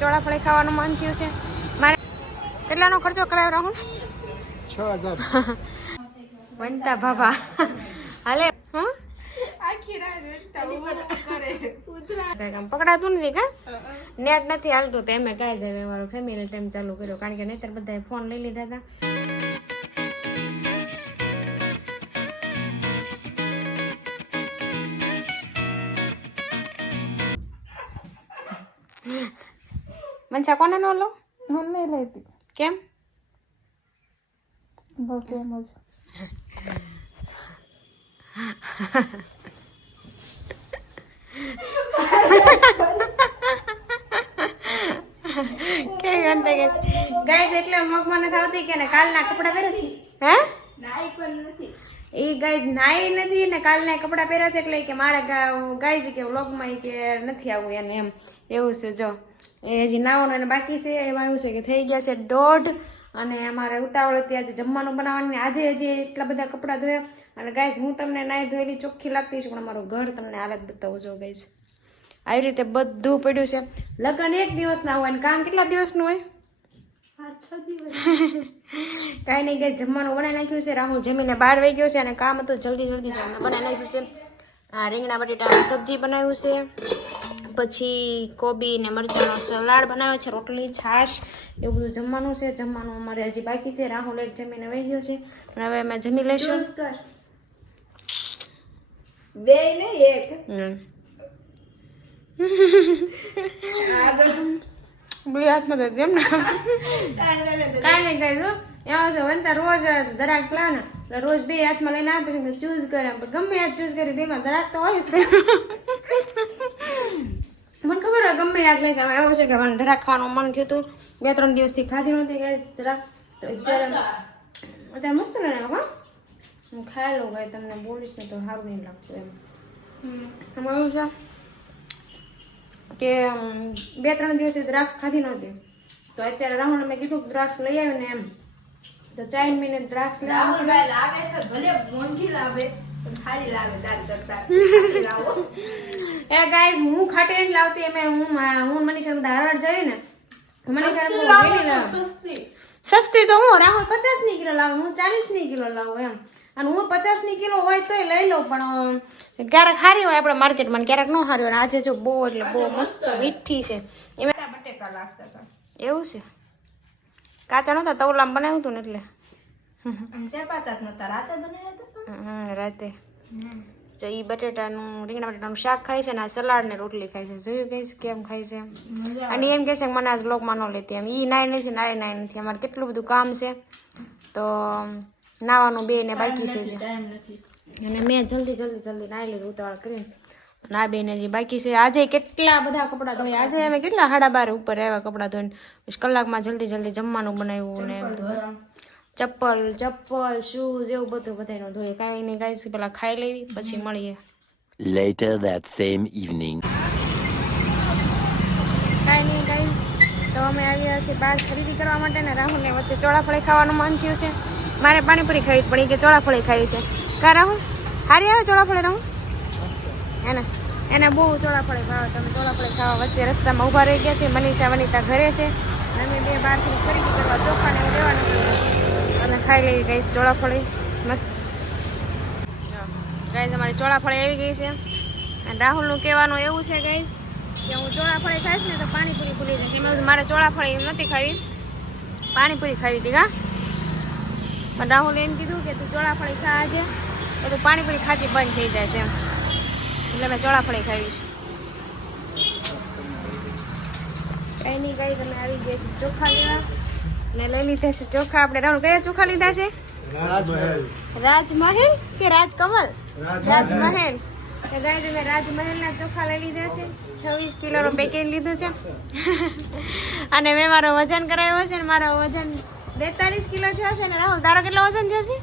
ચોળાફળી ખાવાનું મન થયું છે. મારે કેટલાનો ખર્ચો કરાવ્યો રાહુલ? છ હજાર. વનતા બાબા. હાલે હા? પકડાતું નથી કા? નેટ નથી હાલતું તો એમે કાંઈ જાય મારો ફેમિલી ટાઈમ ચાલુ કર્યો. કારણ કે નહીતર બધાએ ફોન લઈ લીધા હતા. મનસા કોને નો લો હું નહીં લેતી કેમ બસ એમ જ કેવી અંતે કે ગાઈસ એટલે મગમાં નથી આવતી કે ને કાલના કપડા પહેરે છે હે એ ગાઈસ નાઈ નથી ને કાલના કપડા પહેર્યા છે એટલે કે મારે ગાઈસ કે વ્લોગમાં કે નથી આવું એને એમ એવું છે જો એ હજી નાવાનું બાકી છે એમાં એવું છે કે થઈ ગયા છે દોઢ. અને અમારે ઉતાવળ હતી આજે જમવાનું બનાવવાની. આજે હજી એટલા બધા કપડાં ધોયા. અને ગાઈસ હું તમને નાહી ધોયેલી ચોખ્ખી લાગતી છું પણ અમારું ઘર તમને હાલત બતાવું છું છે આવી રીતે બધું પડ્યું છે. લગ્ન એક દિવસના હોય ને કામ કેટલા દિવસનું હોય? કાંઈ નહીં ગઈ જમવાનું બનાવી નાખ્યું છે. રાહુલ જમીને બહાર વહી ગયો છે અને કામ હતું જલ્દી જલ્દી જ બનાવી નાખ્યું છે. આ રીંગણા બટેટાનું સબ્જી બનાવ્યું છે. પછી કોબી ને મરચાંનો સલાડ બનાવ્યો છે રોટલી છાશ એવું બધું જમવાનું છે. જમવાનું અમારે હજી બાકી છે. રાહુલ એક જમીને વહી ગયો છે. હવે અમે જમી લઈશું. બે ને એક. હમ. હાથમાં તો કેમ ના. કાંઈ નહીં કાંઈ જો. એમાં છે વનતા રોજ દરાક લાવે ને. રોજ બે હાથમાં લઈને આપે છે ચૂઝ કરે. ગમે હાથ ચૂઝ કરી બેમાં દરાક તો હોય જ ખબર હોય ગમે યાદ લઈ જાવ એવું છે કે મને જરાક ખાવાનું મન થયું હતું બે ત્રણ દિવસથી ખાધી નહોતી ગઈ જરાક. તો અત્યારે અત્યારે મસ્ત ને હા. હું ખાઈ લઉં ગાય તમને બોલીશ ને તો સારું નહીં લાગતું એમ. તમારું એવું છે કે બે ત્રણ દિવસથી દ્રાક્ષ ખાધી નહોતી. તો અત્યારે રાહુલ મેં કીધું દ્રાક્ષ લઈ આવ્યો ને એમ. તો ચાર મહિને દ્રાક્ષ લાવે ભલે મોંઘી લાવે એ ગાઈઝ હું ખાટી જ લાવતી એમ હું હું મનીષા હરડ ને મનીષા તો. સસ્તી. તો હું રાહુલ પચાસની કિલો લાવું હું ચાલીસની કિલો લાવું એમ. અને હું પચાસની કિલો હોય તોય લઈ લઉં પણ ક્યારેક સારી હોય આપણે માર્કેટમાં ક્યારેક ન સારી હોય. અને આજે જો બહુ એટલે બહુ મસ્ત મીઠી છે. એમાં બટેકા લાગતા હતા. એવું છે? કાચા નહોતા તવલામાં બનાવ્યું હતું ને એટલે. ચપાતા નતા રાતે બનાવ્યા હતા? રાતે. જો ઈ બટેટાનું રીંગણા બટેટાનું શાક ખાય છે ને આ સલાડ ને રોટલી ખાય છે. જોયું કઈશ કેમ ખાય છે? એમ અને એમ કહે છે કે મને આજ બ્લોગમાં ન લેતી. એમ ઈ નાય નથી નાય નાય નથી. અમારે કેટલું બધું કામ છે. તો નાવાનું બે ને બાકી છે જે અને મેં જલ્દી જલ્દી જલ્દી નાઈ લીધું ઉતાવળ કરીને. ના બેન હજી જે બાકી છે. આજે કેટલા બધા કપડાં ધોયા? આજે અમે કેટલા સાડા બાર ઉપર આવ્યા કપડાં ધોઈને. પછી કલાકમાં જલ્દી જલ્દી જમવાનું બનાવ્યું ને બધું. ચપ્પલ ચપ્પલ શૂઝ એવું બધું બધાનું ધોઈએ. કાંઈ નહીં કાંઈ પેલા ખાઈ લેવી પછી મળીએ. લેટર ધેટ સેમ ઇવનિંગ કાંઈ નહીં કાંઈ તો અમે આવ્યા છીએ બહાર ખરીદી કરવા માટે ને રાહુલને વચ્ચે ચોળાફળી ખાવાનું મન થયું છે. મારે પાણીપુરી ખાવી પણ એ કે ચોળાફળી ખાવી છે. કા રાહુલ? હારી આવે ચોળાફળી રાહુલ? એને એને બહુ ચોળાફળી ભાવે. તમે ચોળાફળી ખાવા વચ્ચે રસ્તામાં ઊભા રહી ગયા છે. મનીષા વનિતા ઘરે છે. અમે બે બહારથી ખરીદી કરવા ચોખા ને એવું લેવાનું ખાઈ લેવી ગઈ ચોળાફળી, મસ્ત. ગાઈઝ અમારી ચોળાફળી આવી ગઈ છે. અને રાહુલનું કહેવાનું એવું છે ગાઈઝ કે હું ચોળાફળી ખાઈશ ને તો પાણીપુરી ભૂલી જઈશ. એમાં મારે ચોળાફળી નથી ખાવી. પાણીપુરી ખાવી હતી, હા? પણ રાહુલે એમ કીધું કે તું ચોળાફળી ખા આજે, તો તું પાણીપુરી ખાતી બંધ થઈ જાય છે એટલે મેં ચોળાફળી છે. કંઈ નહીં કંઈ તમે આવી ગયા છે ચોખા લેવા. ને લઈ લીધા છે ચોખા. આપણે રાહુલ કયા ચોખા લીધા છે? રાજમહેલ. કે રાજકમલ? રાજમહેલ. તો ગાય મેં રાજમહેલના ચોખા લઈ લીધા છે. છવ્વીસ કિલોનું પેકેજ લીધું છે. અને મેં મારો વજન કરાવ્યો છે ને મારો વજન બેતાલીસ કિલો થયો છે ને રાહુલ તારો કેટલો વજન થયો છે?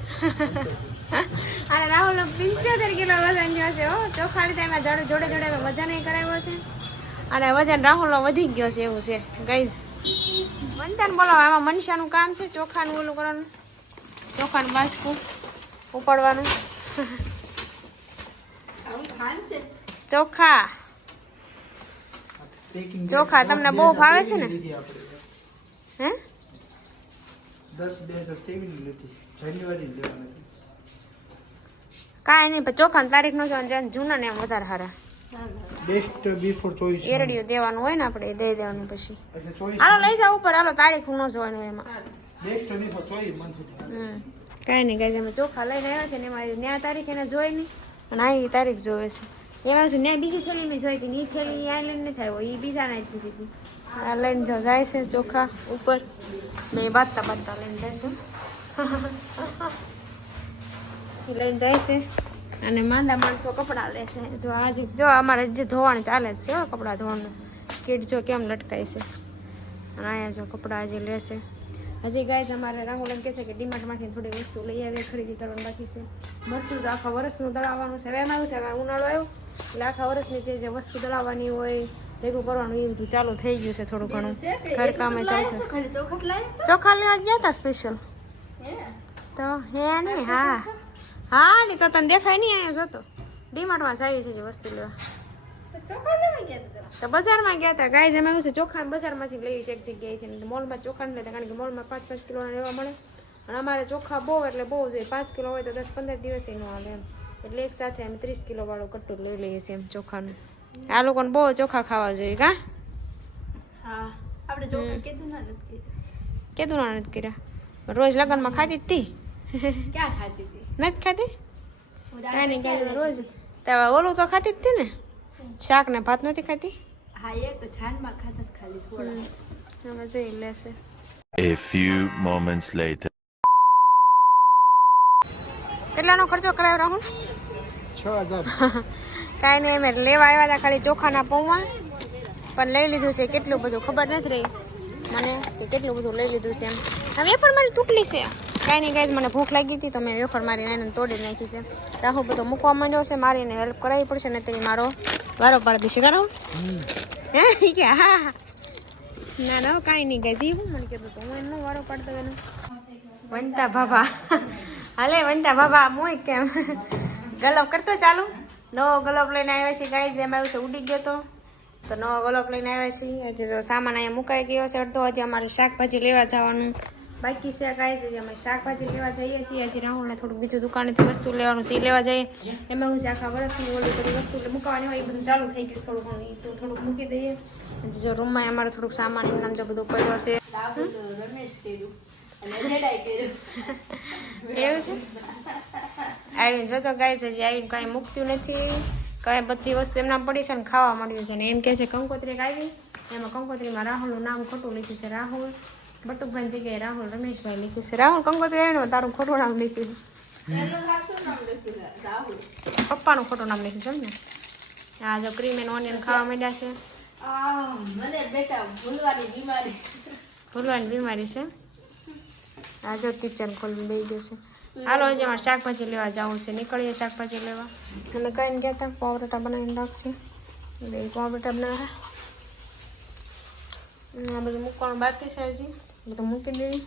અને રાહુલનો પંચોતેર કિલો વજન થયો છે હો. ચોખા લીધા એમાં જોડે જોડે જોડે વજન કરાવ્યો છે. અને વજન રાહુલનો વધી ગયો છે એવું છે ગાઈઝ વંતાને બોલો આમાં મનીષાનું કામ છે ચોખાનું ઓલું કરવાનું. ચોખાનું બાજકું ઉપાડવાનું. ચોખા. ચોખા તમને બહુ ભાવે છે ને? હે? કાંઈ નહીં પણ ચોખાની તારીખ નો જૂના ને એમ વધારે સારા બેસ્ટ બિફોર ચોઈસ એરડિયું દેવાનું હોય ને આપણે એ દઈ દેવાનું પછી. હાલો લઈ જાવ ઉપર. હાલો તારીખ ન જોવાનું એમાં. Best before choice hmm. કાંઈ નહીં ગાઈઝ અમે ચોખા લઈને આવ્યા છે ને એમાં ન્યા તારીખ એને જોઈ નહીં અને આ તારીખ જોવે છે. એમાં શું ન્યા બીજી થેલી મેં જોઈ હતી ને એ થેલી આ લઈને નથી આવ્યો એ બીજાને જ દીધી હતી. આ લઈને જો જાય છે ચોખા ઉપર. મેં બાંધતા બાંધતા લઈને જાય છે. લઈને જાય છે. અને માંદા માણસો કપડાં લેશે જો આજે જો અમારે જે ધોવાનું ચાલે જ છે કપડાં ધોવાનું. કીટ જો કેમ લટકાય છે. અને અહીંયા જો કપડાં હજી લેશે હજી ગાય તમારે રાહુલ એમ કહેશે કે ડીમાર્ટમાંથી થોડી વસ્તુ લઈ આવે ખરીદી કરવાની બાકી છે. મરચું તો આખા વર્ષનું દળાવવાનું છે. એમાં એવું છે હવે ઉનાળો આવ્યો. એટલે આખા વર્ષની જે જે વસ્તુ દળાવવાની હોય ભેગું કરવાનું એ બધું ચાલુ થઈ ગયું છે થોડું ઘણું. ઘર કામે ચાલશે ચોખા લેવા ગયા હતા સ્પેશિયલ તો હે ને હા. હા ને તો તને દેખાય નહીં અહીંયા જોતો ડીમાર્ટમાં જ આવી છે જે વસ્તુ લેવા. તો હતા બજારમાં ગયા હતા. ગાય એમાં એવું છે ચોખા બજારમાંથી લઈએ છીએ એક જગ્યાએથી મોલમાં ચોખા નહીં લેતા કારણ કે મોલમાં પાંચ પાંચ કિલો લેવા મળે. અને અમારે ચોખા બહુ એટલે બહુ જોઈએ. પાંચ કિલો હોય તો દસ પંદર દિવસે એનું આવે એમ. એટલે એક સાથે અમે ત્રીસ કિલો વાળું કટ્ટું લઈ લઈએ છીએ એમ ચોખાનું. આ લોકોને બહુ ચોખા ખાવા જોઈએ કા? હા આપણે ચોખા ના નથી ના કર્યા. રોજ લગ્નમાં ખાતી જ તી? ક્યાં ખાતી હતી નથી ખાતી કાંઈ નહીં રોજ તો ઓલું તો ખાતી જ હતી ને? શાક ને ભાત નથી ખાતી હા એક છાનમાં ખાતા ખાલી હવે જોઈ લેશે. A few moments later. કેટલાનો ખર્ચો કરાવ્યો રાહુલ? છ હજાર. કાંઈ નહીં અમે લેવા આવ્યા હતા ખાલી ચોખાના પૌવા. પણ લઈ લીધું છે કેટલું બધું ખબર નથી રહી. મને કે કેટલું બધું લઈ લીધું છે એમ. હવે પણ મારી તૂટલી છે. કાંઈ નહીં ગાઈઝ મને ભૂખ લાગી હતી તો મેં વેફર મારી નાઈને તોડી નાખી છે. રાહુલ બધો મૂકવા માંડ્યો છે મારી એને હેલ્પ કરાવી પડશે ને તેની મારો વારો પાડી દેશે. કરો હે? કે, હા. ના ના, કાંઈ નહીં ગાઈઝ એવું મને કીધું તો, હું એમનો વારો પાડતો એનો. વંતા બાબા. હાલે વંતા બાબા, મોય કેમ? ગલપ કરતો ચાલુ? નવો ગલપ લઈને આવ્યા છે ગાઈઝ એમાં એવું છે, ઉડી ગયો તો. તો નવો ગલોપ લઈને આવ્યા છીએ. હજી જો સામાન અહીંયા મુકાઈ ગયો છે, અડધો, હજી અમારે શાકભાજી લેવા જવાનું. બાકી છે ગાઈઝ હજી અમે શાકભાજી લેવા જઈએ છીએ. આજે રાહુલને થોડુંક બીજું દુકાનેથી વસ્તુ લેવાનું છે એ લેવા જઈએ. એમાં હું આખા વર્ષની ઓલી બધી વસ્તુ મૂકવાની હોય એ બધું ચાલુ થઈ ગયું થોડું ઘણું તો થોડુંક મૂકી દઈએ. જો રૂમમાં અમારો થોડુંક સામાન નામ જો બધું પડ્યો છે. એવું છે? આવીને જોતો ગાય છે આવીને કાંઈ મૂકતું નથી. કાંઈ બધી વસ્તુ એમના પડી છે ને ખાવા મળ્યું છે. ને એમ કહે છે કંકોત્રી આવી. એમાં કંકોત્રીમાં રાહુલનું નામ ખોટું લીધું છે રાહુલ બટુકભાઈ જગ્યાએ રાહુલ રમેશભાઈ લખ્યું છે રાહુલ કંકોત્રી આવ્યો તારું ખોટું નામ લખ્યું છે, પપ્પાનું ખોટું નામ લખ્યું છે ને આ જો ક્રીમ એન્ડ ઓનિયન ખાવા માંડ્યા છે મને બેટા ભૂલવાની બીમારી ભૂલવાની બીમારી છે આ જો કિચન ખોલી લઈ ગયું છે હાલો હજી મારે શાકભાજી લેવા જવું છે નીકળીએ શાકભાજી લેવા અને કહીને ગયા હતા પાવરટા બનાવીને રાખશે એટલે એ પાવરટા બનાવે આ બધું મૂકવાનું બાકી છે હજી બધું મૂકી દેવી.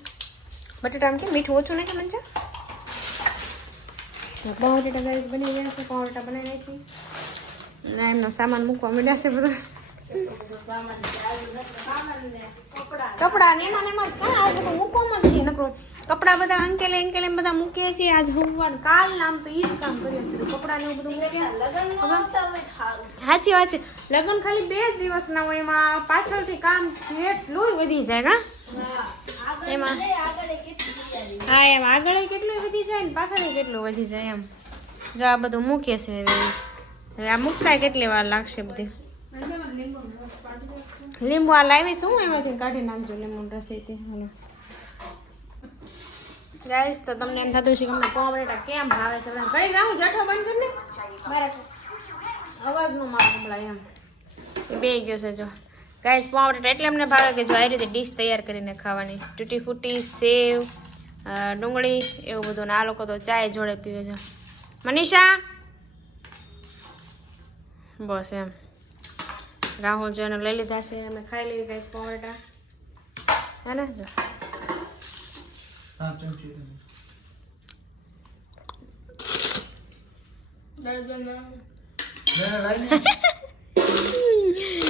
બટેટામાં કેમ મીઠું ઓછું નાખે મને પાવરટા ગાઈસ બની ગયા છે બટેટા બનાવી નાખી. અને એમનો સામાન મૂકવા મળ્યા છે બધો. નથી. ને કપડાં ને એમાં ને એમાં ક્યાં બધું મૂકવામાં છે, નકરો કપડા બધા અંકેલે અંકેલે બધા મૂકીએ છીએ. આજ હોમવાર કાલ નામ તો એ જ કામ હતું કપડા ને એવું બધું નો સારું સાચી વાત છે. લગ્ન ખાલી બે જ દિવસના હોય, એમાં પાછળથી કામ કેટલું વધી જાય, હા? એમાં. હા એમ આગળ કેટલું વધી જાય ને પાછળ કેટલું વધી જાય એમ. જો આ બધું મૂકીએ છે હવે. આ મૂકતા કેટલી વાર લાગશે બધી? લીંબુ આ લાવી શું એમાંથી કાઢી નાખજો લીંબુ રસોઈથી તે ગાઈસ તો તમને એમ થતું છે કે અમને પોવરેટા કેમ ભાવે છે? કઈ જાઉં જઠો બંધ કરીને મારે અવાજ નો મારો એમ. એ બે ગયો છે જો. ગાઈસ પોવરેટા એટલે અમને ભાવે કે જો આ રીતે ડીશ તૈયાર કરીને ખાવાની. તૂટી ફૂટી સેવ ડુંગળી એવું બધું. ને આ લોકો તો ચાય જોડે પીવે છે. મનીષા? બસ એમ. રાહુલ જો એને લઈ લીધા છે અમે ખાઈ લઈએ ગાઈસ પોવરેટા હે ને? જો. હા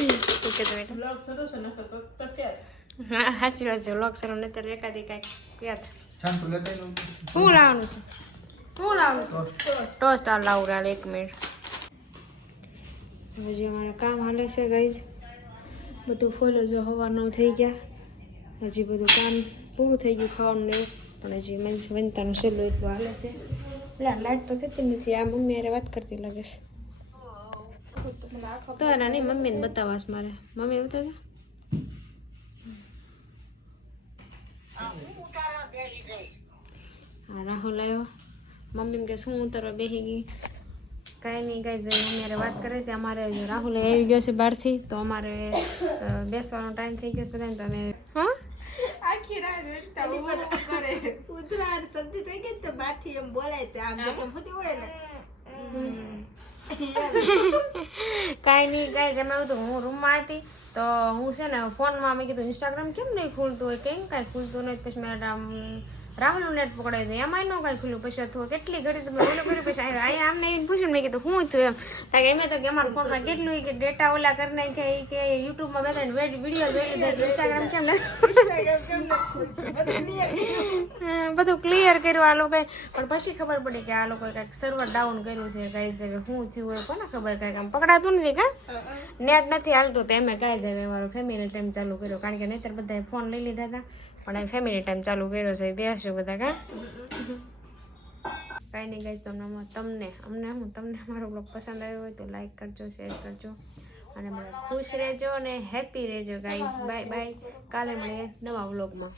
શું કહેતો બેટા બ્લોગ સરસ છે નકર તો તો ક્યાં હા સાચી વાત છે બ્લોગ સર ને ત્યારે એકાદી કાંઈક યાદ. છાંટુ લેતા શું લાવવાનું છે? શું લાવવાનું છે? ટોસ્ટ આ લાવું રાલ એક મિનિટ હજી મારું કામ હાલે છે ગઈ બધું ફોલો જો હવાનું થઈ ગયા. હજી બધું કામ પૂરું થઈ ગયું ખાવાનું નહીં પણ હજી મન વનતાનું છેલ્લું એટલું હાલે છે. એટલે લાઈટ તો થતી નથી. આ મમ્મી અરે વાત કરતી લાગે છે. તો એના નહીં મમ્મીને બતાવાસ મારે. મમ્મી બતાવે હા રાહુલ આવ્યો. મમ્મી એમ કે શું ઉતારવા બેસી ગઈ? કાંઈ નહીં કાંઈ જઈ અમારે વાત કરે છે અમારે રાહુલ આવી ગયો છે બહારથી તો અમારે બેસવાનો ટાઈમ થઈ ગયો છે બધાને તમે અમે હા? આખી રાત કરે ઉતરાણ શરદી થઈ ગઈ તો બહારથી એમ બોલાય તો આમ જેમ હોતી હોય ને. કાંઈ નહીં કાંઈ એમાં તો હું રૂમમાં હતી, તો હું છે ને ફોનમાં મેં કીધું ઇન્સ્ટાગ્રામ કેમ નહીં ખુલતું? હોય કેમ કાંઈ ખુલતું નથી, પછી મેં રાહુલનું નેટ પકડાવી દીધું એમાં ન કાંઈ ખુલ્યું પછી હતું કેટલી ઘડી તમે ઓલું કર્યું પછી અહીંયા અહીંયા આમને એને પૂછ્યું મેં કીધું શું થયું એમ? કારણ કે એમ તો કે અમારા ફોનમાં કેટલું ઈ કે ડેટા ઓલા કરી નાખે ઈ કે યુટ્યુબમાં બધા વીડિયો જોઈ લીધા ઇન્સ્ટાગ્રામ કેમ નથી? હમ, બધું ક્લિયર કર્યું આ લોકોએ. પણ પછી ખબર પડી કે આ લોકોએ કાંઈક સર્વર ડાઉન કર્યું છે કઈ જગ્યાએ શું થયું હોય કોને ખબર કાંઈક આમ પકડાતું નથી કા? નેટ નથી હાલતું તો એમે કાંઈ જાય મારો ફેમિલી ટાઈમ ચાલુ કર્યો. કારણ કે નહીતર બધાએ ફોન લઈ લીધા હતા. પણ એ ફેમિલી ટાઈમ ચાલુ કર્યો છે. બેસજો બધા, કા? કાંઈ નહીં ગાઈશ તમને તમને, અમને હું તમને મારો બ્લોગ પસંદ આવ્યો હોય તો લાઈક કરજો શેર કરજો અને બધા ખુશ રહેજો અને હેપી રહેજો ગાઈઝ બાય બાય કાલે મળીએ નવા બ્લોગમાં